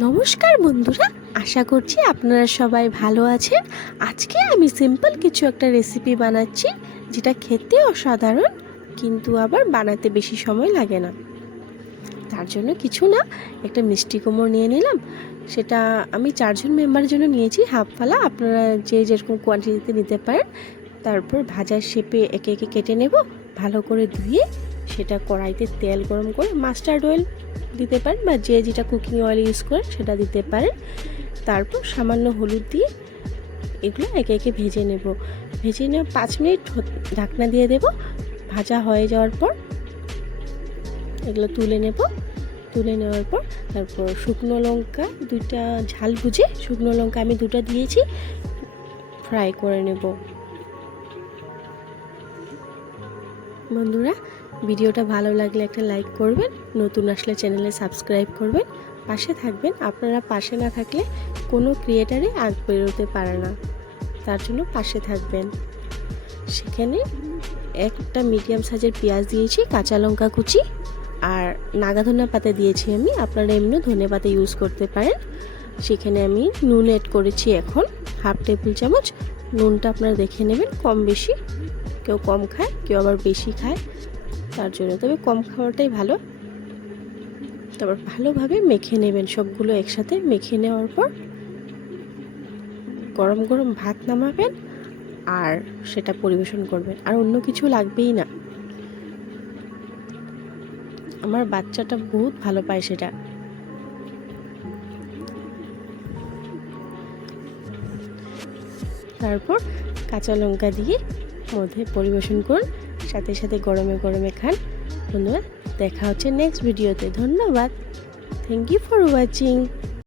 নমস্কার বন্ধুরা, আশা করছি আপনারা সবাই ভালো আছেন। আজকে আমি সিম্পল কিছু একটা রেসিপি বানাচ্ছি, যেটা খেতে অসাধারণ, কিন্তু আবার বানাতে বেশি সময় লাগে না। তার জন্য কিছু না, একটা মিষ্টি কুমড়ো নিয়ে নিলাম। সেটা আমি চারজন মেম্বারের জন্য নিয়েছি হাফ ফালা আপনারা যে যেরকম কোয়ান্টিটিতে নিতে পারেন তারপর ভাজার শেপে একে একে কেটে নেব, ভালো করে ধুয়ে সেটা কড়াইতে তেল গরম করে মাস্টার্ড অয়েল দিতে পারেন বা যে যেটা কুকিং অয়েল ইউজ করেন সেটা দিতে পারেন। তারপর সামান্য হলুদ দিয়ে এগুলো একে একে ভেজে নেব। ভেজে নেওয়া পাঁচ মিনিট ঢাকনা দিয়ে দেব। ভাজা হয়ে যাওয়ার পর এগুলো তুলে নেব। তুলে নেওয়ার পর তারপর শুকনো লঙ্কা দুইটা ঝাল বুঝে শুকনো লঙ্কা আমি দুটো দিয়েছি ফ্রাই করে নেব। বন্ধুরা, ভিডিওটা ভালো লাগলে একটা লাইক করবেন, নতুন আসলে চ্যানেলে সাবস্ক্রাইব করবেন, পাশে থাকবেন। আপনারা পাশে না থাকলে কোনো ক্রিয়েটারে আগ বেরোতে পারে না। তার জন্য পাশে থাকবেন। সেখানে একটা মিডিয়াম সাইজের পেঁয়াজ দিয়েছি, কাঁচা লঙ্কা কুচি, আর নাগাধনা পাতা দিয়েছি আমি। আপনারা এমনি ধনে পাতা ইউজ করতে পারেন। সেখানে আমি নুন এড করেছি এখন হাফ টেবিল চামচ। নুনটা আপনারা দেখে নেবেন কম বেশি। কেউ কম খায়, কেউ আবার বেশি খায়, তার জন্য। তবে কম খাওয়াটাই ভালো। তারপর ভালোভাবে মেখে নেবেন সবগুলো একসাথে। মেখে নেওয়ার পর গরম গরম ভাত নামাবেন আর সেটা পরিবেশন করবেন। আর অন্য কিছু লাগবেই না। আমার বাচ্চাটা বহুত ভালো পায় সেটা। তারপর কাঁচা লঙ্কা দিয়ে মধ্যে পরিবেশন করুন। সাথে সাথে গরমে গরমে খান। বন্ধুরা দেখা হচ্ছে নেক্সট ভিডিওতে ধন্যবাদ। Thank you for watching